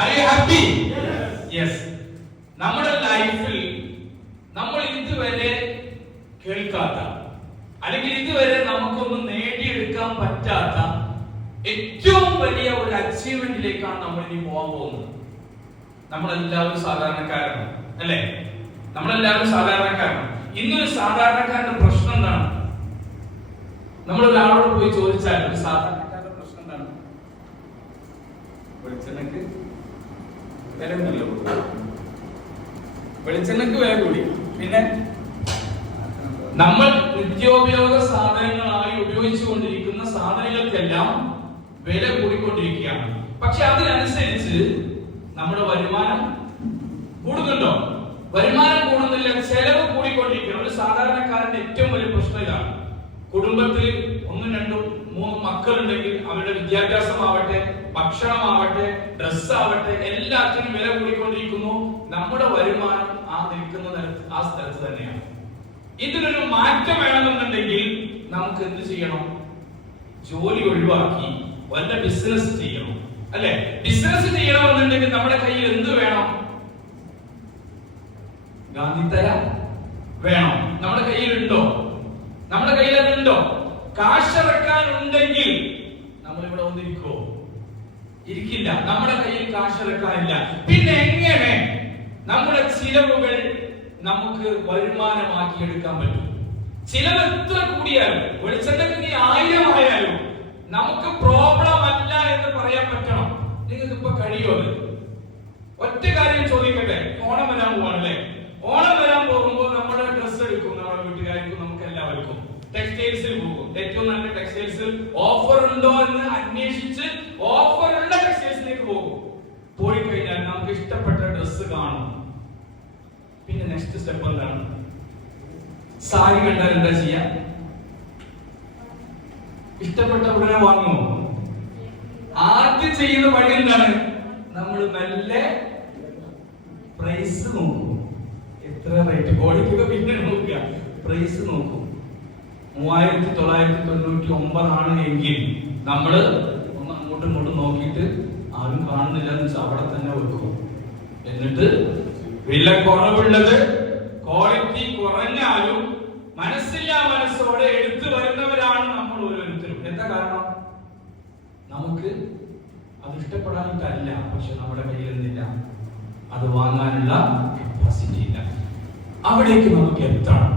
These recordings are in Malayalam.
Are you happy? Yes. നമ്മുടെ ലൈഫിൽ നമ്മൾ ഇതുവരെ കേൾക്കാത്ത അല്ലെങ്കിൽ ഇതുവരെ നമുക്കൊന്നും നേടിയെടുക്കാൻ പറ്റാത്ത ഏറ്റവും വലിയ ഒരു അച്ചീവ്മെന്റിലേക്കാണ് നമ്മൾ ഇനി പോകാൻ പോകുന്നത്. നമ്മളെല്ലാവരും സാധാരണക്കാരാണ് അല്ലേ? നമ്മളെല്ലാവരും സാധാരണക്കാരാണ്. ഇന്നൊരു സാധാരണക്കാരന്റെ പ്രശ്നം എന്താണ്? നമ്മൾ ഒരാളോട് പോയി ചോദിച്ചാൽ ഒരു സാധാരണക്കാരന്റെ പ്രശ്നം എന്താണ്? വെളിച്ചെണ്ണക്ക് വില കൂടിയോ? വെളിച്ചെണ്ണക്ക് വില കൂടി. പിന്നെ നമ്മൾ നിത്യോപയോഗ സാധനങ്ങളായി ഉപയോഗിച്ചുകൊണ്ടിരിക്കുന്ന സാധനങ്ങൾക്കെല്ലാം വില കൂടിക്കൊണ്ടിരിക്കുകയാണ്. പക്ഷെ അതിനനുസരിച്ച് നമ്മുടെ വരുമാനം കൂടുന്നുണ്ടോ? വരുമാനം കൂടുന്നില്ല, ചെലവ് കൂടിക്കൊണ്ടിരിക്കുകയാണ്. ഒരു സാധാരണക്കാരന്റെ ഏറ്റവും വലിയ പ്രശ്നം ഇതാണ്. കുടുംബത്തിൽ 1, 2, 3 മക്കളുണ്ടെങ്കിൽ അവരുടെ വിദ്യാഭ്യാസമാവട്ടെ, ഭക്ഷണമാവട്ടെ, ഡ്രസ് ആവട്ടെ, എല്ലാത്തിനും വില കൂടിക്കൊണ്ടിരിക്കുന്നു. നമ്മുടെ വരുമാനം ആ സ്ഥലത്ത് തന്നെയാണ്. ഇതിനൊരു മാറ്റം വേണമെന്നുണ്ടെങ്കിൽ നമുക്ക് എന്ത് ചെയ്യണം? ജോലി ഒഴിവാക്കി വല്ല ബിസിനസ് ചെയ്യണം അല്ലെ? ബിസിനസ് ചെയ്യണമെന്നുണ്ടെങ്കിൽ നമ്മുടെ കയ്യിൽ എന്ത് വേണം? ഗാന്ധിത്തര വേണം. നമ്മുടെ കയ്യിൽ ഉണ്ടോ? നമ്മുടെ കയ്യിൽ അതുണ്ടോ? കാശിറക്കാൻ ഉണ്ടെങ്കിൽ നമ്മൾ ഇവിടെ വന്നിരിക്കോ? ഇരിക്കില്ല. നമ്മുടെ കയ്യിൽ കാശിറക്കാനില്ല. പിന്നെ എങ്ങനെ നമ്മുടെ ചിലവുകൾ നമുക്ക് വരുമാനമാക്കി എടുക്കാൻ പറ്റും? ചിലവ് എത്ര കൂടിയാലും, വെളിച്ചെണ്ണക്ക് നീ 1000 ആയാലും നമുക്ക് പ്രോബ്ലം അല്ല എന്ന് പറയാൻ പറ്റണം. നിങ്ങൾക്ക് ഇപ്പൊ കഴിയുമോ? ഒറ്റ കാര്യം ചോദിക്കട്ടെ. ഓണം വരാൻ പോവാണല്ലേ? ഓണം വരാൻ പോകുമ്പോൾ നമ്മുടെ ഡ്രസ് എടുക്കും, നമ്മുടെ വീട്ടുകാർക്കും നമുക്ക് എല്ലാവർക്കും. ടെക്സ്റ്റൈൽസിൽ പോകും. ഏറ്റവും നല്ല ടെക്സ്റ്റൈൽസിൽ ഓഫർ ഉണ്ടോ എന്ന് അന്വേഷിച്ച് ഓഫർ ഉള്ള ടെക്സ്റ്റൈൽസിലേക്ക് പോകും. പോയി കഴിഞ്ഞാൽ നമുക്ക് ഇഷ്ടപ്പെട്ട ഡ്രസ് കാണും. പിന്നെ നെക്സ്റ്റ് സ്റ്റെപ്പ് എന്താണ്? സാരി കണ്ടാൽ എന്താ ചെയ്യാ? ഇഷ്ടപ്പെട്ട ഉടനെ വാങ്ങുമോ? ആദ്യം ചെയ്യുന്ന പണി എന്താണ്? നമ്മൾ മെല്ലെ പ്രൈസ് നോക്കും. എത്ര റേറ്റ് ക്വാളിറ്റി പിന്നെ നോക്കുക. പ്രൈസ് നോക്കും. 3999 ആണ് എങ്കിൽ നമ്മൾ ഒന്ന് അങ്ങോട്ടും ഇങ്ങോട്ടും നോക്കിയിട്ട് ആരും കാണുന്നില്ല എന്ന് വെച്ചാൽ അവിടെ തന്നെ വെക്കും. എന്നിട്ട് വില കുറവുള്ളത്, ക്വാളിറ്റി കുറഞ്ഞാലും മനസ്സില്ലാ മനസ്സോടെ എടുത്തു വരുന്നവരാണ് നമ്മൾ ഓരോരുത്തരും. എന്താ കാരണം? നമുക്ക് അത് ഇഷ്ടപ്പെടാനിട്ടല്ല, പക്ഷെ നമ്മുടെ കയ്യിൽ എന്തില്ല? അത് വാങ്ങാനുള്ള കപ്പാസിറ്റി ഇല്ല. അവിടേക്ക് നമുക്ക് എത്തണം.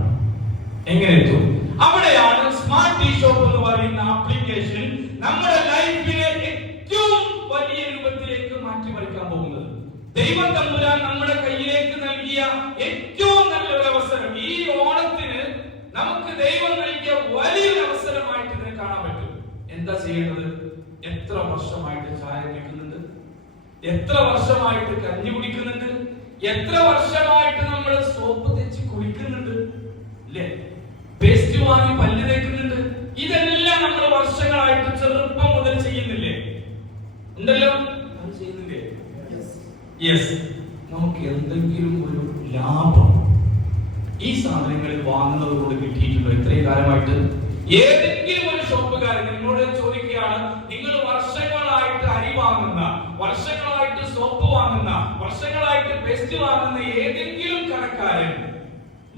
എങ്ങനെ എത്തും? അവിടെയാണ് സ്മാർട്ട് ടീ ഷോപ്പ് എന്ന് പറയുന്ന ആപ്ലിക്കേഷൻ നമ്മുടെ ലൈഫിനെ ഏറ്റവും വലിയ രൂപത്തിലേക്ക് മാറ്റിമറിക്കാൻ പോകുന്നത്. ദൈവം തമ്പുരാൻ നമ്മുടെ കയ്യിലേക്ക് നൽകിയ ഏറ്റവും നല്ലൊരു അവസരം. ഈ ഓണത്തിന് നമുക്ക് ദൈവം നൽകിയ വലിയൊരു അവസരമായിട്ട് ഇതിനെ കാണാൻ പറ്റും. എന്താ ചെയ്യേണ്ടത്? എത്ര വർഷമായിട്ട് ചായ കുടിക്കുന്നുണ്ട്? എത്ര വർഷമായിട്ട് കഞ്ഞി കുടിക്കുന്നുണ്ട്? എത്ര വർഷമായിട്ട് നമ്മൾ സോപ്പ് തെച്ച് കുളിക്കുന്നുണ്ട്? അല്ലേ? പേസ്റ്റ് വാങ്ങി പല്ല് തേക്കുന്നുണ്ട്. ഇതെല്ലാം നമ്മൾ വർഷങ്ങളായിട്ട് ചെറുപ്പം മുതൽ ചെയ്യുന്നില്ലേ? ഉണ്ടല്ലോ, അത് ചെയ്യുന്നില്ലേ? യെസ്. നമുക്ക് എന്തെങ്കിലും ഒരു ലാഭം ഈ സാധനങ്ങളിൽ വാങ്ങുന്നതോട് കിട്ടിയിട്ടുണ്ടോ? ഇത്രയും കാലമായിട്ട് ഏതെങ്കിലും ഒരു ഷോപ്പുകാരൻ നിങ്ങളോട് ചോദിക്കുകയാണ്, നിങ്ങൾ വർഷങ്ങളായിട്ട് അരി വാങ്ങുന്ന, വർഷങ്ങളായിട്ട് സോപ്പ് വാങ്ങുന്ന, വർഷങ്ങളായിട്ട് പേസ്റ്റ് വാങ്ങുന്ന ഏതെങ്കിലും കടക്കാരൻ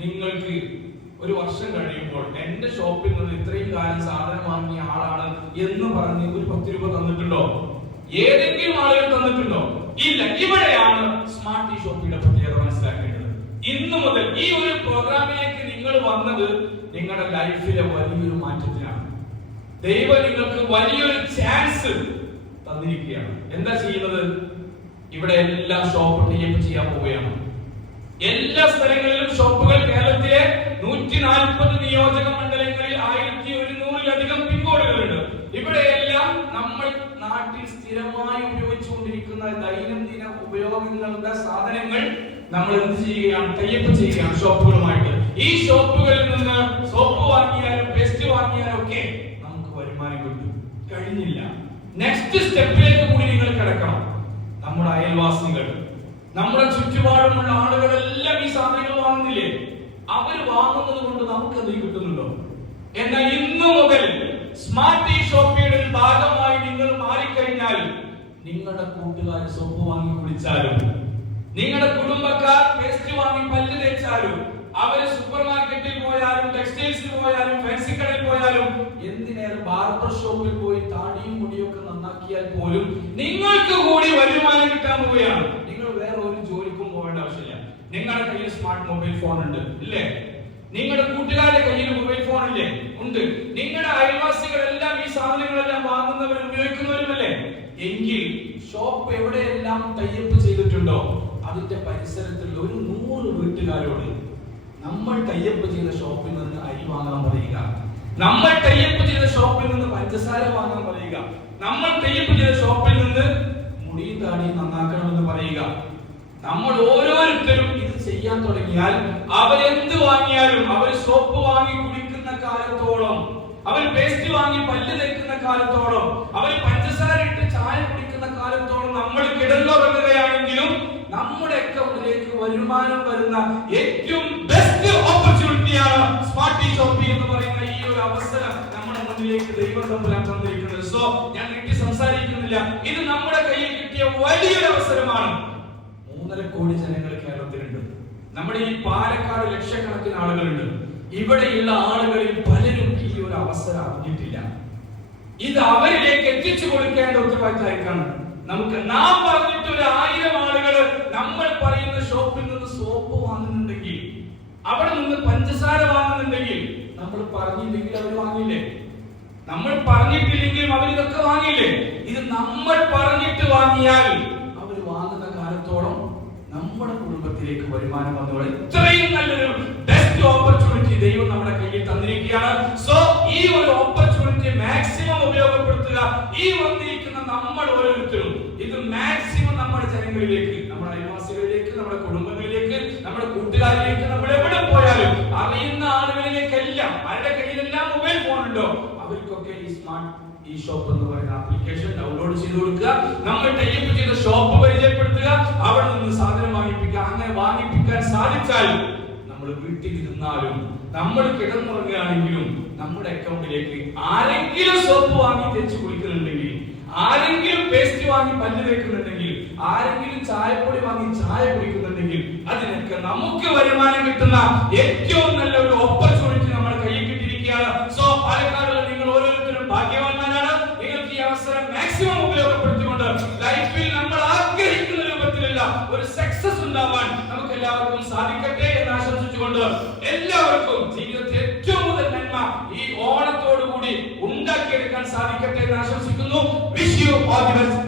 നിങ്ങൾക്ക് ഒരു വർഷം കഴിയുമ്പോൾ എന്റെ ഷോപ്പിൽ നിന്ന് ഇത്രയും കാലം സാധനം വാങ്ങിയ ആളാണ് എന്ന് പറഞ്ഞ് ഒരു 10 രൂപ തന്നിട്ടുണ്ടോ? ഏതെങ്കിലും ആളുകൾ തന്നിട്ടുണ്ടോ? ഇല്ല. ഇവിടെയാണ് സ്മാർട്ട് ടീ ഷോപ്പിന്റെ പ്രത്യേകത മനസ്സിലാക്കേണ്ടത്. ഇന്നു മുതൽ ഈ ഒരു പ്രോഗ്രാമിലേക്ക് നിങ്ങൾ വന്നത് നിങ്ങളുടെ ലൈഫിലെ വലിയൊരു മാറ്റത്തിനാണ്. ദൈവം നിങ്ങൾക്ക് വലിയൊരു ചാൻസ് തന്നിരിക്കുകയാണ്. എന്താ ചെയ്യുന്നത്? ഇവിടെ എല്ലാം ഷോപ്പ് ടൈപ്പ് ചെയ്യാൻ പോവുകയാണ്. എല്ലാ സ്ഥലങ്ങളിലും ഷോപ്പുകൾ. കേരളത്തിലെ 140 നിയോജക മണ്ഡലങ്ങളിൽ 1100-ലധികം പിൻകോഡുകളുണ്ട്. ഇവിടെയെല്ലാം നമ്മൾ നാട്ടിൽ സ്ഥിരമായി ഉപയോഗിച്ചുകൊണ്ടിരിക്കുന്ന ദൈനംദിന ഉപയോഗങ്ങളുടെ സാധനങ്ങൾ നമ്മൾ എന്ത് ചെയ്യുകയാണ്? ടൈപ്പ് ചെയ്യുകയാണ് ഷോപ്പുകളുമായിട്ട്. ഈ ഷോപ്പുകളിൽ നിന്ന് സോപ്പ് വാങ്ങിയാലും പേസ്റ്റ് വാങ്ങിയാലും ഒക്കെ നമുക്ക് വരുമാനം കിട്ടും. കഴിഞ്ഞില്ല. നെക്സ്റ്റ് സ്റ്റെപ്പിലേക്ക് കൂടി നിങ്ങൾ കിടക്കണം. നമ്മുടെ അയൽവാസികൾ, നമ്മുടെ ചുറ്റുപാടുമുള്ള ആളുകളെല്ലാം ഈ സാധനങ്ങൾ വാങ്ങുന്നില്ലേ? അവർ വാങ്ങുന്നത് കൊണ്ട് നമുക്ക് എന്തെങ്കിലും കിട്ടുന്നുണ്ടോ? എന്നാൽ ഇന്നു മുതൽ സ്മാർട്ട് ടീ ഷോപ്പിയുടെ ഒരു ഭാഗമായി നിങ്ങൾ മാറിക്കഴിഞ്ഞാൽ നിങ്ങളുടെ കൂട്ടുകാർ സോപ്പ് വാങ്ങി കുടിച്ചാലും, നിങ്ങളുടെ കുടുംബക്കാർ പേസ്റ്റ് വാങ്ങി പല്ല് തേച്ചാലും, അവര് സൂപ്പർ മാർക്കറ്റിൽ പോയാലും, ടെക്സ്റ്റൈൽസിൽ പോയാലും, ഫാൻസി കടയിൽ പോയാലും, എന്തിനേറെ ബാർബർ ഷോപ്പിൽ പോയി താടിയും മുടിയൊക്കെ നന്നാക്കിയാൽ പോലും നിങ്ങൾക്ക് കൂടി വരുമാനം കിട്ടാൻ പോവുകയാണ്. നിങ്ങൾ വേറെ ഒരു ജോലിക്കും പോകേണ്ട ആവശ്യമില്ല. നിങ്ങളുടെ കയ്യിൽ സ്മാർട്ട് മൊബൈൽ ഫോൺ ഉണ്ട് ഇല്ലേ? നിങ്ങളുടെ കൂട്ടുകാരുടെ കയ്യിൽ മൊബൈൽ ഫോൺ ഇല്ലേ? ഉണ്ട്. നിങ്ങളുടെ അയൽവാസികളെല്ലാം ഈ സാധനങ്ങളെല്ലാം വാങ്ങുന്നവരും ഉപയോഗിക്കുന്നവരുമല്ലേ? എങ്കിൽ ഷോപ്പ് എവിടെയെല്ലാം ടൈപ്പ് ചെയ്തിട്ടുണ്ടോ അതിന്റെ പരിസരത്തുള്ള ഒരു 100 വീട്ടുകാരോട് നമ്മൾ ടൈപ്പ് ചെയ്ത ഷോപ്പിൽ നിന്ന് അരി വാങ്ങാൻ പറയുക, നമ്മൾ ടൈപ്പ് ചെയ്ത ഷോപ്പിൽ നിന്ന് പഞ്ചസാര വാങ്ങാൻ പറയുക, നമ്മൾ ടൈപ്പ് ചെയ്ത ഷോപ്പിൽ നിന്ന് മുടിയും താടിയും നന്നാക്കണമെന്ന് പറയുക. നമ്മൾ ഓരോരുത്തരും ഇത് ചെയ്യാൻ തുടങ്ങിയാൽ അവരെന്ത് വാങ്ങിയാലും, അവർ സോപ്പ് വാങ്ങി കുടിക്കുന്ന കാലത്തോളം, അവർ പേസ്റ്റ് വാങ്ങി പല്ല് തേക്കുന്ന കാലത്തോളം, അവർ പഞ്ചസാര ഇട്ട് ചായ കുടിക്കുന്ന കാലത്തോളം നമ്മൾ കിടന്നുറങ്ങുകയാണെങ്കിലും നമ്മുടെ അക്കൗണ്ടിലേക്ക് വരുമാനം വരുന്ന ഏറ്റവും ബെസ്റ്റ് ഓപ്പർച്യൂണിറ്റിയാണ് സ്മാർട്ട് ഷോപ്പി എന്ന് പറയുന്ന ഈ ഒരു അവസരം നമ്മുടെ മുന്നിലേക്ക് ദൈവം തമ്പുരാൻ തന്നിരിക്കുന്നത്. സോ ഞാൻ നീട്ടി സംസാരിക്കുന്നില്ല, ഇത് നമ്മുടെ കയ്യിൽ കിട്ടിയ വലിയൊരു അവസരമാണ്. 3.5 കോടി ജനങ്ങൾ കേരളത്തിലുണ്ട്. നമ്മുടെ ഈ പാലക്കാട് ലക്ഷക്കണക്കിന് ആളുകളുണ്ട്. ഇവിടെയുള്ള ആളുകളിൽ പലരും ഈ ഒരു അവസരം അറിഞ്ഞിട്ടില്ല. ഇത് അവരിലേക്ക് എത്തിച്ചു കൊടുക്കേണ്ട ഉത്തരവാദിത്തമായിരിക്കണം നമുക്ക്. നാം പറഞ്ഞിട്ട് ഒരു 1000 ആളുകൾ നമ്മൾ പറയുന്ന ഷോപ്പിൽ നിന്ന് സോപ്പ് വാങ്ങുന്നുണ്ടെങ്കിൽ, അവിടെ നിന്ന് പഞ്ചസാര വാങ്ങുന്നുണ്ടെങ്കിൽ, നമ്മൾ പറഞ്ഞില്ലെങ്കിൽ അവർ വാങ്ങിയില്ലേ? നമ്മൾ പറഞ്ഞിട്ടില്ലെങ്കിലും അവർ ഇതൊക്കെ വാങ്ങിയില്ലേ? ഇത് നമ്മൾ പറഞ്ഞിട്ട് വാങ്ങിയാൽ അവർ വാങ്ങുന്ന കാലത്തോളം നമ്മുടെ കുടുംബത്തിലേക്ക് വരുമാനം വന്നോളെ ഇത്രയും നല്ലൊരു ബെസ്റ്റ് ഓപ്പർച്യൂണിറ്റി ദൈവം നമ്മുടെ കയ്യിൽ തന്നിരിക്കുകയാണ്. സോ ഈ ഒരു ഓപ്പർച്യൂണിറ്റി മാക്സിമം ഉപയോഗപ്പെടുത്തുക. ഈ വന്നിരിക്കുന്ന നമ്മൾ ഓരോരുത്തരും ഇത് മാക്സിമം നമ്മുടെ ജനങ്ങളിലേക്ക്, നമ്മുടെ അയൽവാസികളിലേക്ക്, നമ്മുടെ കുടുംബങ്ങളിലേക്ക്, നമ്മുടെ കൂട്ടുകാരിലേക്ക്, നമ്മൾ എവിടെ പോയാലും അറിയുന്ന ആളുകളിലേക്കെല്ലാം, അവരുടെ കയ്യിലെല്ലാം മൊബൈൽ ഫോൺ ഉണ്ടോ, അവർക്കൊക്കെ ഈ സ്മാർട്ട് ഈ ഷോപ്പ് എന്ന് പറയുന്ന ആപ്ലിക്കേഷൻ ഡൗൺലോഡ് ചെയ്ത് കൊടുക്കുക. നമ്മൾ ടൈപ്പ് ചെയ്ത ഷോപ്പ് പരിചയപ്പെടുത്തുക, അവിടെ നിന്ന് സാധനം വാങ്ങിപ്പിക്കുക. അങ്ങനെ വാങ്ങിപ്പിക്കാൻ സാധിച്ചാൽ നമ്മൾ വീട്ടിലിരുന്നാലും, നമ്മൾ കിടന്നുറങ്ങുകയാണെങ്കിലും, നമ്മുടെ അക്കൗണ്ടിലേക്ക് ആരെങ്കിലും സോപ്പ് വാങ്ങി തേച്ച് കുളിക്കുന്നുണ്ടെങ്കിൽ, ആരെങ്കിലും പേസ്റ്റ് വാങ്ങി പല്ല് തേക്കുന്നുണ്ടെങ്കിൽ, ആരെങ്കിലും ചായപ്പൊടി വാങ്ങി ചായ കുടിക്കുന്നുണ്ടെങ്കിൽ, അതിനൊക്കെ നമുക്ക് വരുമാനം കിട്ടുന്ന ഏറ്റവും നല്ല ഒരു ഓപ്പർച്യൂണിറ്റി നമ്മുടെ കയ്യിൽ കിട്ടിയിരിക്കുകയാണ്. സോ പാലക്കാടുള്ള നിങ്ങൾ ഓരോരുത്തരും ഭാഗ്യവാന്മാരാണ്. നിങ്ങൾക്ക് ഈ അവസരം മാക്സിമം ഉപയോഗപ്പെടുത്തിക്കൊണ്ട് ലൈഫിൽ നമ്മൾ ആഗ്രഹിക്കുന്ന രൂപത്തിലുള്ള ഒരു സക്സസ് ഉണ്ടാവാൻ നമുക്ക് എല്ലാവർക്കും സാധിക്കട്ടെ എന്ന് ആശംസിച്ചുകൊണ്ട് എല്ലാവർക്കും ജീവിതത്തിൽ ഏറ്റവും കൂടുതൽ നന്മ ഈ ഓണത്തോടുകൂടി ഉണ്ടാക്കിയെടുക്കാൻ സാധിക്കട്ടെ എന്ന് ആശംസിക്കുന്നു. Wish you all the best.